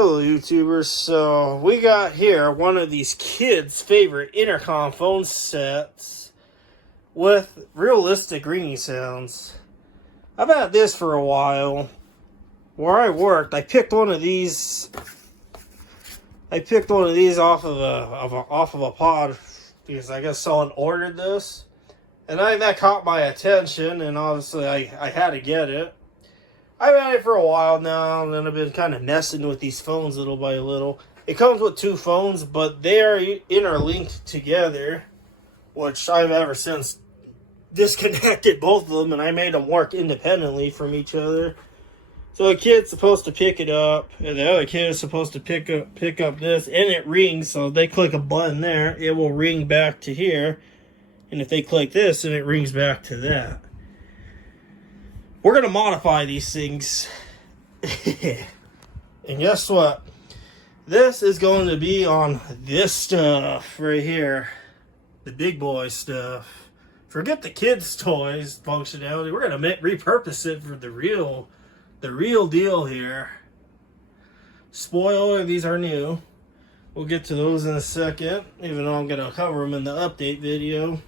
Hello YouTubers, so we got here one of these kids' favorite Intercom phone sets with realistic ringing sounds. I've had this for a while. Where I worked, I picked one of these off of a pod because I guess someone ordered this. And that caught my attention, and obviously I had to get it. I've had it for a while now, and then I've been kind of messing with these phones little by little. It comes with two phones, but they are interlinked together, which I've ever since disconnected both of them, and I made them work independently from each other. So a kid's supposed to pick it up, and the other kid is supposed to pick up this, and it rings, so if they click a button there, it will ring back to here. And if they click this, then it rings back to that. We're going to modify these things. And guess what? This is going to be on this stuff right here. The big boy stuff. Forget the kids' toys functionality. We're going to repurpose it for the real deal here. Spoiler, these are new. We'll get to those in a second, even though I'm going to cover them in the update video.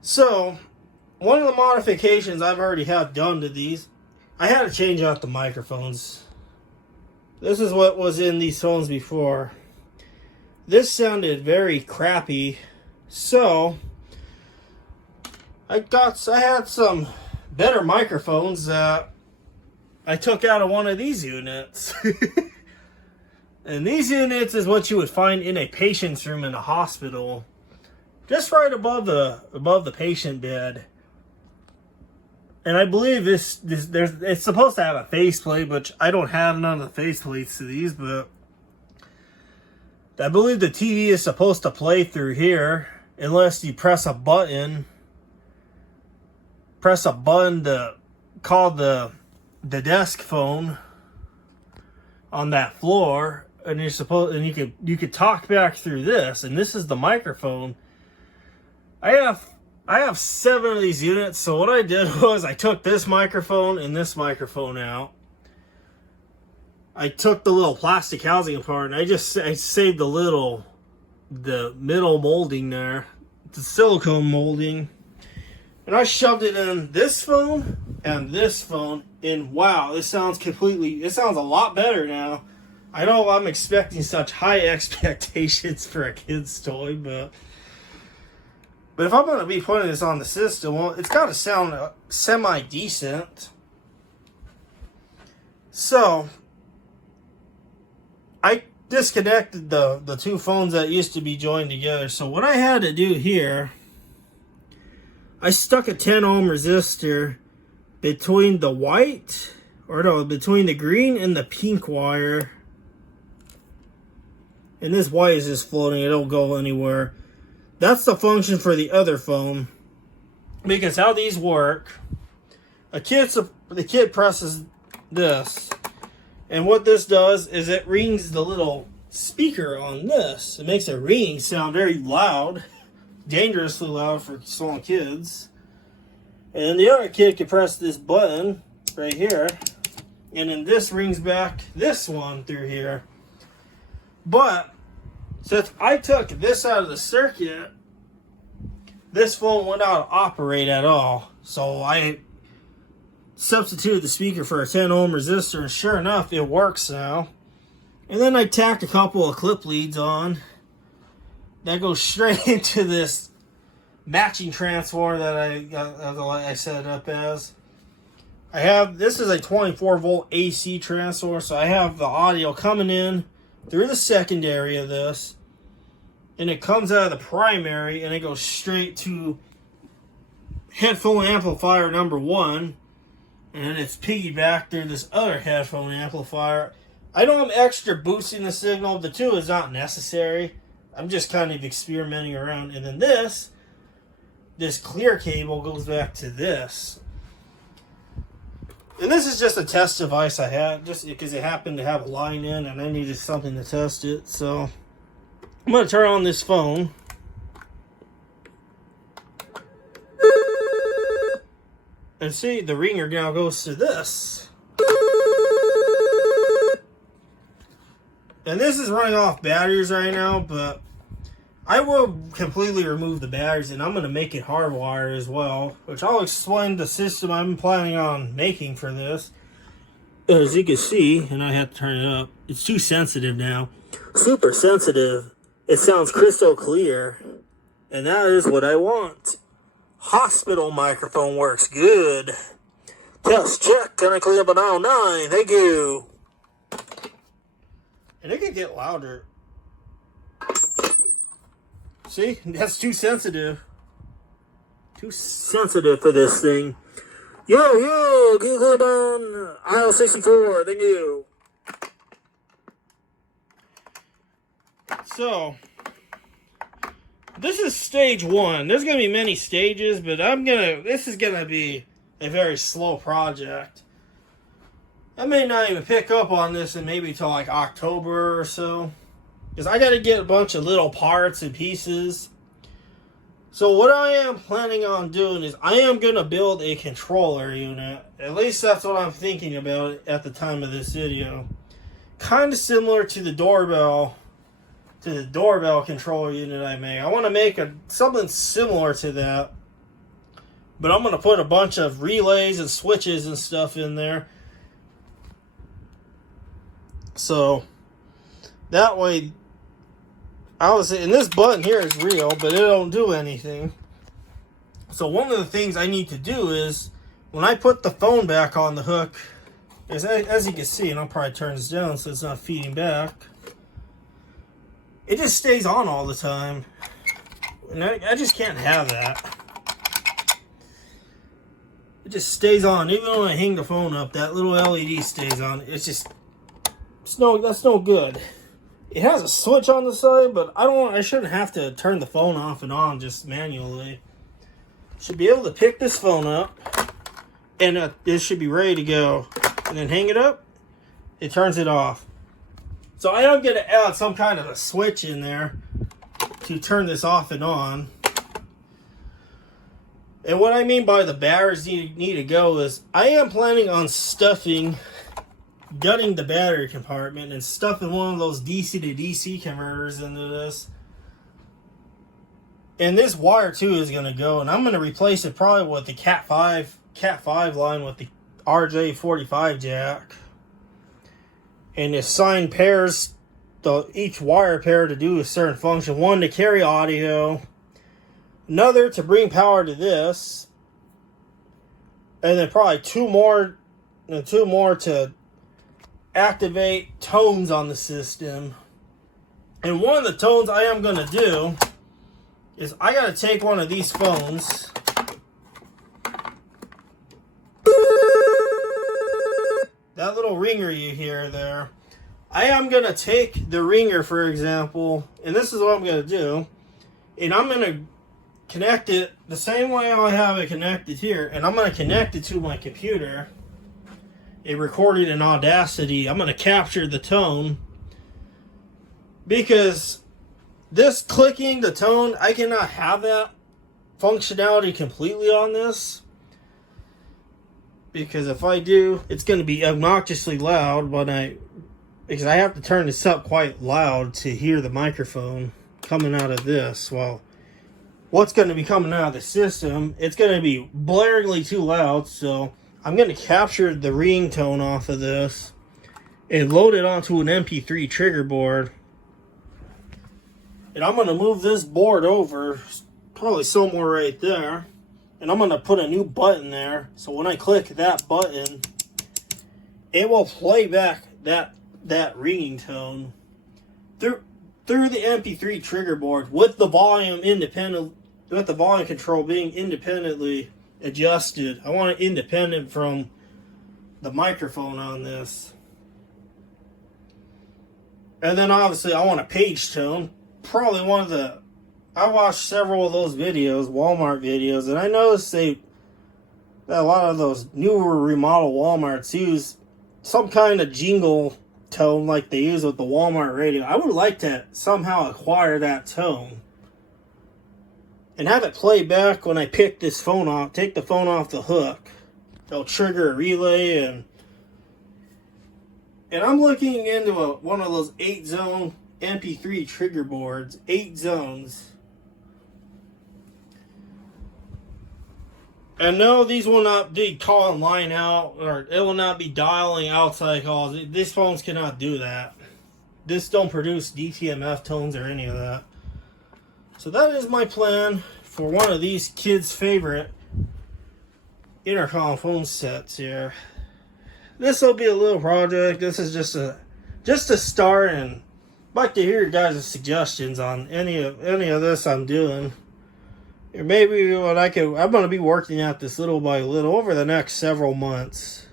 So, one of the modifications I've already had done to these, I had to change out the microphones. This is what was in these phones before. This sounded very crappy, so I had some better microphones that I took out of one of these units. And these units is what you would find in a patient's room in a hospital, just right above the patient bed. And I believe it's supposed to have a faceplate, which I don't have none of the faceplates to these, but I believe the TV is supposed to play through here unless you press a button to call the desk phone on that floor, and you could talk back through this, and this is the microphone. I have 7 of these units, so what I did was I took this microphone and this microphone out. I took the little plastic housing apart, and I saved the middle molding there, the silicone molding, and I shoved it in this phone and this phone, and wow, it sounds a lot better now. I know I'm expecting such high expectations for a kid's toy, but if I'm going to be putting this on the system, well, it's got to sound semi-decent. So, I disconnected the two phones that used to be joined together. So what I had to do here, I stuck a 10 ohm resistor between the between the green and the pink wire. And this white is just floating, it don't go anywhere. That's the function for the other phone. Because how these work, the kid presses this, and what this does is it rings the little speaker on this. It makes a ringing sound very loud, dangerously loud for small kids. And the other kid can press this button right here, and then this rings back this one through here. But since I took this out of the circuit, this phone went out to operate at all. So I substituted the speaker for a 10 ohm resistor, and sure enough, it works now. And then I tacked a couple of clip leads on that goes straight into this matching transformer that I set it up as. This is a 24 volt AC transformer, so I have the audio coming in through the secondary of this, and it comes out of the primary, and it goes straight to headphone amplifier number 1, and it's piggybacked through this other headphone amplifier. I know I'm extra boosting the signal. The 2 is not necessary. I'm just kind of experimenting around. And then this clear cable goes back to this. And this is just a test device I had, just because it happened to have a line in and I needed something to test it. So I'm going to turn on this phone. And see, the ringer now goes to this. And this is running off batteries right now, but I will completely remove the batteries, and I'm going to make it hardwired as well, which I'll explain the system I'm planning on making for this. As you can see, and I have to turn it up, it's too sensitive now. Super sensitive. It sounds crystal clear, and that is what I want. Hospital microphone works good. Test check, connectly up on aisle 9, thank you. And it can get louder. See, that's too sensitive. Too sensitive for this thing. Yo, get up on aisle 64, thank you. So, this is stage 1. There's going to be many stages, but this is going to be a very slow project. I may not even pick up on this in maybe till like October or so. Because I got to get a bunch of little parts and pieces. So what I am planning on doing is I am going to build a controller unit. At least that's what I'm thinking about at the time of this video. Kind of similar to the doorbell controller unit I made. I want to make something similar to that. But I'm going to put a bunch of relays and switches and stuff in there. So that way, obviously, and this button here is real, but it don't do anything. So one of the things I need to do is, when I put the phone back on the hook, as you can see, and I'll probably turn this down so it's not feeding back, it just stays on all the time. And I just can't have that. It just stays on. Even when I hang the phone up, that little LED stays on. That's no good. It has a switch on the side, but I shouldn't have to turn the phone off and on just manually. Should be able to pick this phone up, and it should be ready to go. And then hang it up, it turns it off. So I am going to add some kind of a switch in there to turn this off and on. And what I mean by the batteries need to go is, I am planning on gutting the battery compartment and stuffing one of those DC to DC converters into this. And this wire too is going to go, and I'm going to replace it probably with the Cat 5 line with the RJ45 jack. And assign pairs, each wire pair to do a certain function. One to carry audio, another to bring power to this, and then probably two more to activate tones on the system. And one of the tones I am going to do is I got to take one of these phones, that little ringer you hear there. I am going to take the ringer, for example, and this is what I'm going to do, and I'm going to connect it the same way I have it connected here, and I'm going to connect it to my computer. It recorded in Audacity. I'm going to capture the tone, because this clicking the tone, I cannot have that functionality completely on this, because if I do, it's going to be obnoxiously loud because I have to turn this up quite loud to hear the microphone coming out of this. Well, what's going to be coming out of the system, it's going to be blaringly too loud, so I'm going to capture the ring tone off of this and load it onto an MP3 trigger board. And I'm going to move this board over, probably somewhere right there. And I'm going to put a new button there. So when I click that button, it will play back that ringing tone through the MP3 trigger board with the volume control being independently adjusted. I want it independent from the microphone on this. And then obviously I want a page tone. Probably I watched several of those videos, Walmart videos, and I noticed that a lot of those newer remodel Walmarts use some kind of jingle tone like they use with the Walmart radio. I would like to somehow acquire that tone and have it play back when I pick this phone off, take the phone off the hook. It'll trigger a relay, and And I'm looking into one of those 8-zone MP3 trigger boards. 8 zones. And no, these will not be calling line out, or it will not be dialing outside calls. These phones cannot do that. This don't produce DTMF tones or any of that. So that is my plan for one of these kids' favorite Intercom phone sets here. This will be a little project. This is just a start, and I'd like to hear your guys' suggestions on any of this I'm doing. Or maybe what I'm going to be working at this little by little over the next several months.